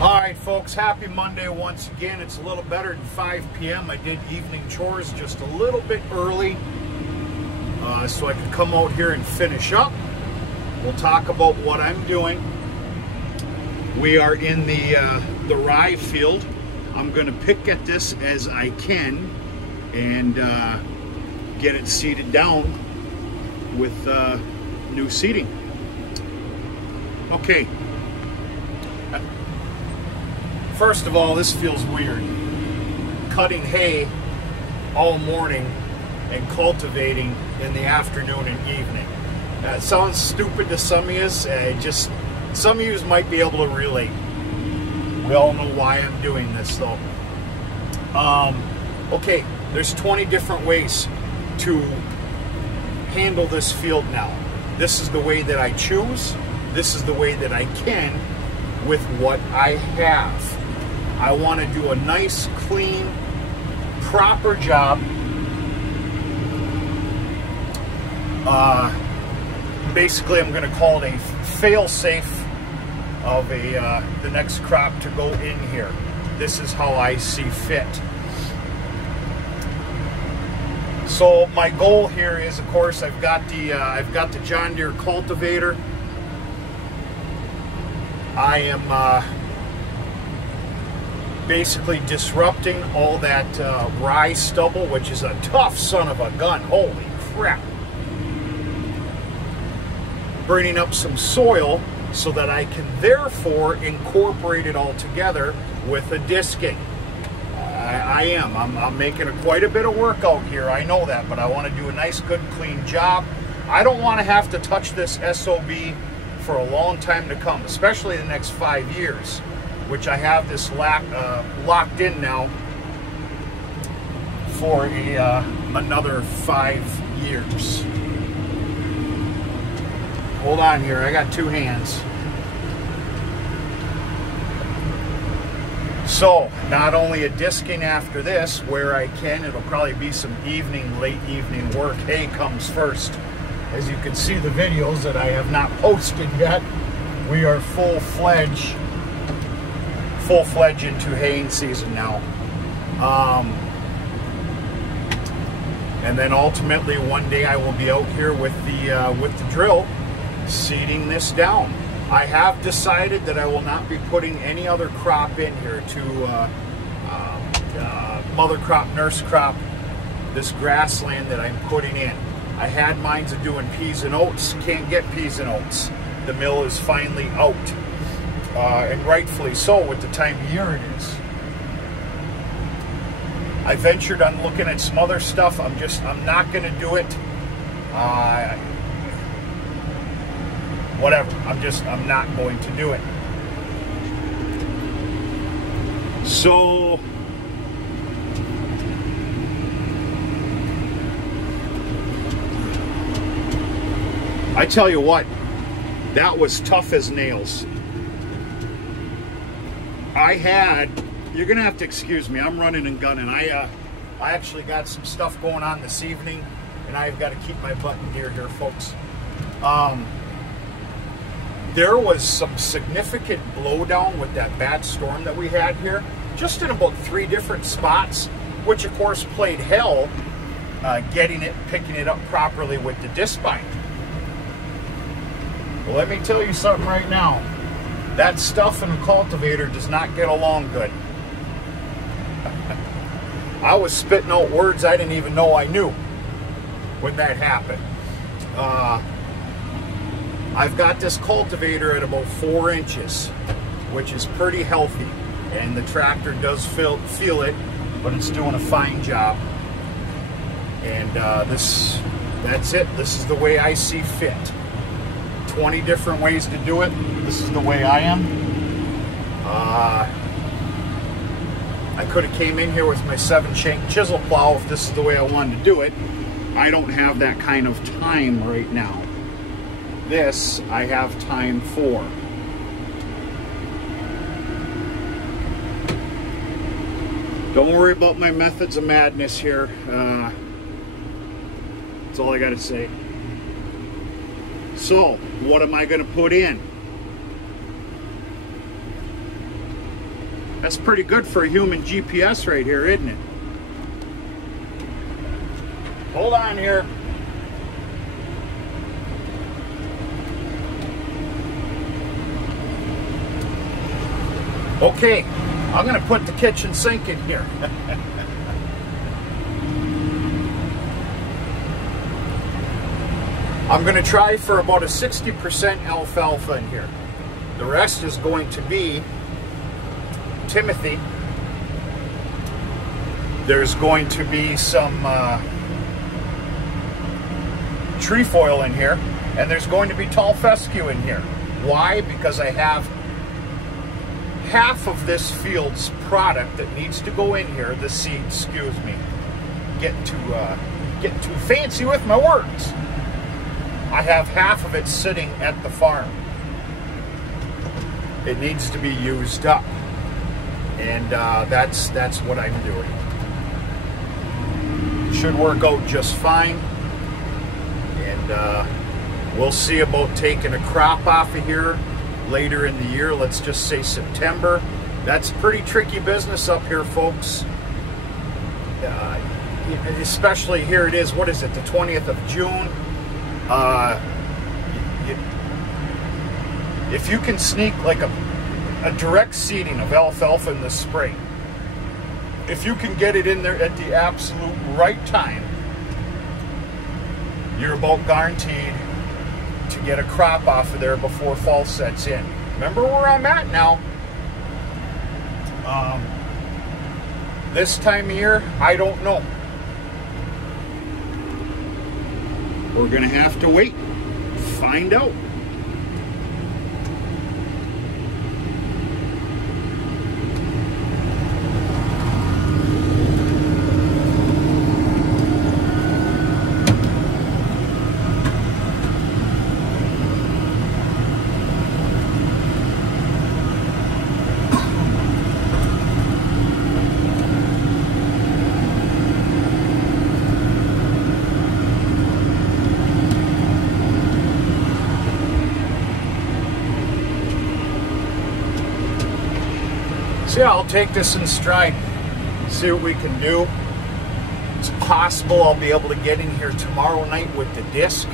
All right, folks, happy Monday once again. It's a little better than 5 p.m. I did evening chores just a little bit early so I could come out here and finish up. We'll talk about what I'm doing. We are in the rye field. I'm going to pick at this as I can and get it seeded down with new seeding. Okay. First of all, this feels weird. Cutting hay all morning and cultivating in the afternoon and evening. That sounds stupid to some of you. Some of you might be able to relate. We all know why I'm doing this though. Okay, there's 20 different ways to handle this field now. This is the way that I choose. This is the way that I can with what I have. I want to do a nice, clean, proper job. Basically, I'm going to call it a fail-safe of the next crop to go in here. This is how I see fit. So my goal here is, of course, I've got the John Deere cultivator. I am basically disrupting all that rye stubble, which is a tough son of a gun. Holy crap. Bringing up some soil so that I can therefore incorporate it all together with a disking. I'm making quite a bit of work out here, I know that, but I want to do a nice, good, clean job. I don't want to have to touch this SOB for a long time to come, especially the next 5 years, which I have this locked in now for another 5 years. Hold on here, I got two hands. So, not only a disking after this, where I can, it'll probably be some late evening work. Hay comes first. As you can see the videos that I have not posted yet, we are full-fledged into haying season now. And then ultimately one day I will be out here with the drill seeding this down. I have decided that I will not be putting any other crop in here to mother crop, nurse crop, this grassland that I'm putting in. I had minds of doing peas and oats, can't get peas and oats. The mill is finally out, and rightfully so with the time of year it is. I ventured on looking at some other stuff. I'm not going to do it. Whatever, I'm not going to do it. So, I tell you what, that was tough as nails. You're gonna have to excuse me, I'm running and gunning. I actually got some stuff going on this evening, and I've got to keep my butt in gear here, folks. There was some significant blowdown with that bad storm that we had here, just in about 3 different spots, which of course played hell picking it up properly with the disc bind. Well, let me tell you something right now. That stuff in a cultivator does not get along good. I was spitting out words I didn't even know I knew when that happened. I've got this cultivator at about 4 inches, which is pretty healthy, and the tractor does feel it, but it's doing a fine job. And that's it. This is the way I see fit. 20 different ways to do it. This is the way I am. I could have came in here with my 7-shank chisel plow if this is the way I wanted to do it. I don't have that kind of time right now. This I have time for. Don't worry about my methods of madness here. That's all I got to say. So, what am I going to put in? That's pretty good for a human GPS right here, isn't it? Hold on here. Okay, I'm gonna put the kitchen sink in here. I'm gonna try for about a 60% alfalfa in here. The rest is going to be Timothy. There's going to be some trefoil in here, and there's going to be tall fescue in here. Why? Because I have half of this field's product that needs to go in here. The seed, excuse me. Getting too fancy with my words. I have half of it sitting at the farm. It needs to be used up, and that's what I'm doing. Should work out just fine, and we'll see about taking a crop off of here later in the year. Let's just say September. That's pretty tricky business up here, folks. Especially here it is, what is it, the 20th of June? If you can sneak like a direct seeding of alfalfa in the spring, if you can get it in there at the absolute right time, you're about guaranteed to get a crop off of there before fall sets in. Remember where I'm at now. This time of year, I don't know. We're gonna have to wait, find out. So yeah, I'll take this in stride, see what we can do. It's possible I'll be able to get in here tomorrow night with the disc.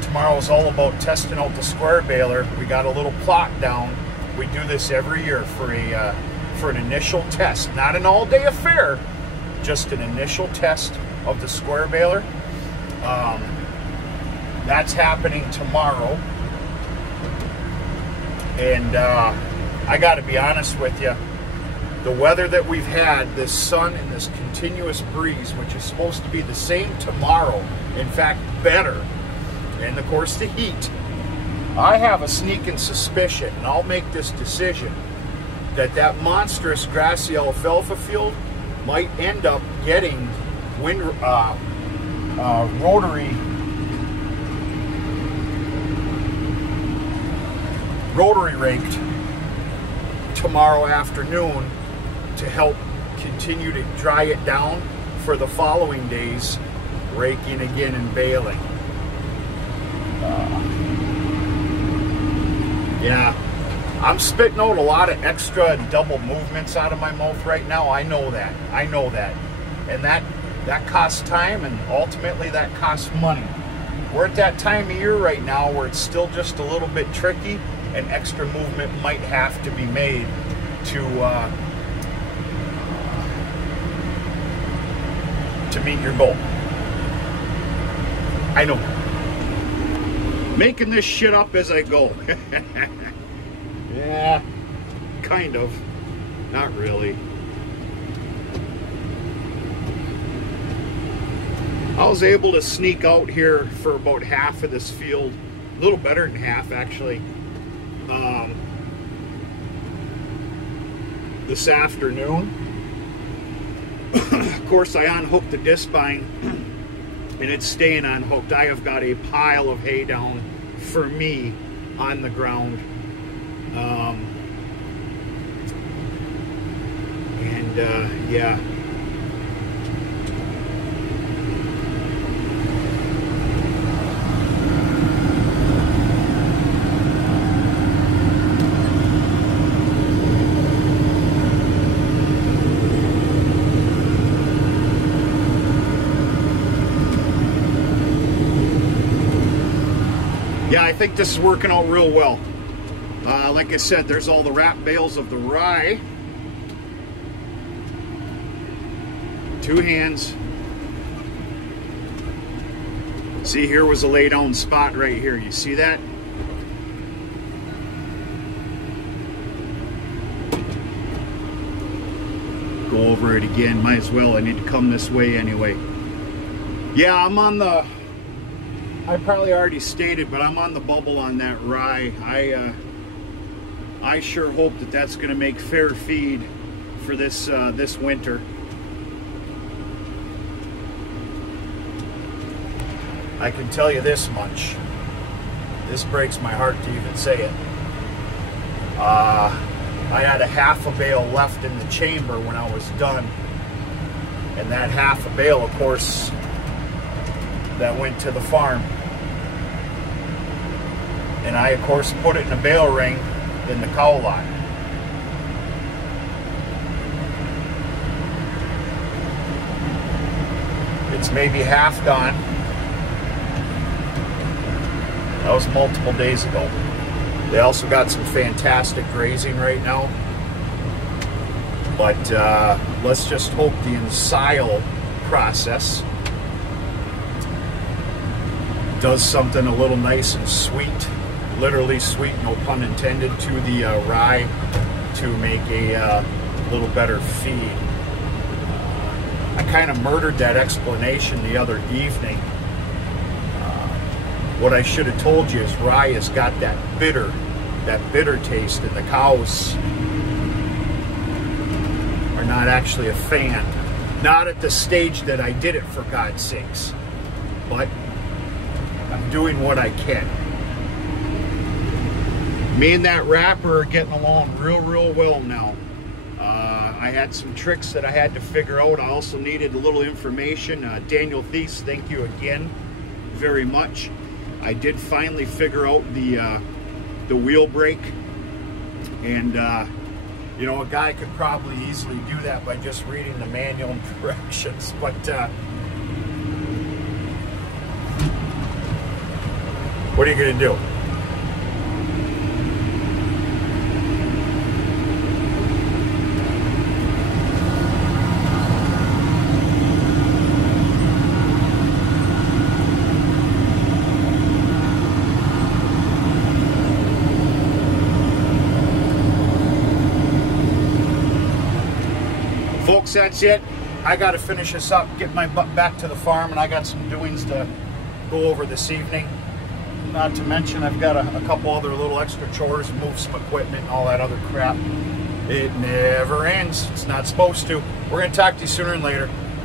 Tomorrow's all about testing out the square baler. We got a little plot down. We do this every year for an initial test, not an all-day affair, just an initial test of the square baler. That's happening tomorrow, and I got to be honest with you, the weather that we've had, this sun and this continuous breeze, which is supposed to be the same tomorrow, in fact better, and of course the heat, I have a sneaking suspicion, and I'll make this decision, that monstrous grassy alfalfa field might end up getting rotary raked tomorrow afternoon to help continue to dry it down for the following days, raking again and baling. Yeah, I'm spitting out a lot of extra and double movements out of my mouth right now. I know that. And that costs time, and ultimately that costs money. We're at that time of year right now where it's still just a little bit tricky, and extra movement might have to be made to meet your goal. I know. Making this shit up as I go. Yeah, kind of. Not really. I was able to sneak out here for about half of this field, a little better than half actually, this afternoon. Of course, I unhooked the disc vine and it's staying unhooked. I have got a pile of hay down for me on the ground. Yeah. Yeah, I think this is working out real well. Like I said, there's all the wrap bales of the rye. 2 hands. See, here was a lay down spot right here. You see that? Go over it again. Might as well. I need to come this way anyway. Yeah, I'm on the... I probably already stated, but I'm on the bubble on that rye. I sure hope that that's going to make fair feed for this this winter. I can tell you this much. This breaks my heart to even say it. I had a half a bale left in the chamber when I was done. And that half a bale, of course, that went to the farm. And I, of course, put it in a bale ring in the cow lot. It's maybe half done. That was multiple days ago. They also got some fantastic grazing right now. But let's just hope the ensile process does something a little nice and sweet, literally sweet, no pun intended, to the rye to make a little better feed. I kind of murdered that explanation the other evening. What I should have told you is rye has got that bitter taste, and the cows are not actually a fan. Not at the stage that I did it, for God's sakes. But I'm doing what I can. Me and that wrapper are getting along real well now. I had some tricks that I had to figure out. I also needed a little information. Daniel Thies, thank you again very much. I did finally figure out the wheel brake, and you know, a guy could probably easily do that by just reading the manual and directions, but what are you going to do? Folks, that's it. I got to finish this up, get my butt back to the farm, and I got some doings to go over this evening. Not to mention, I've got a couple other little extra chores, move some equipment and all that other crap. It never ends. It's not supposed to. We're going to talk to you sooner and later.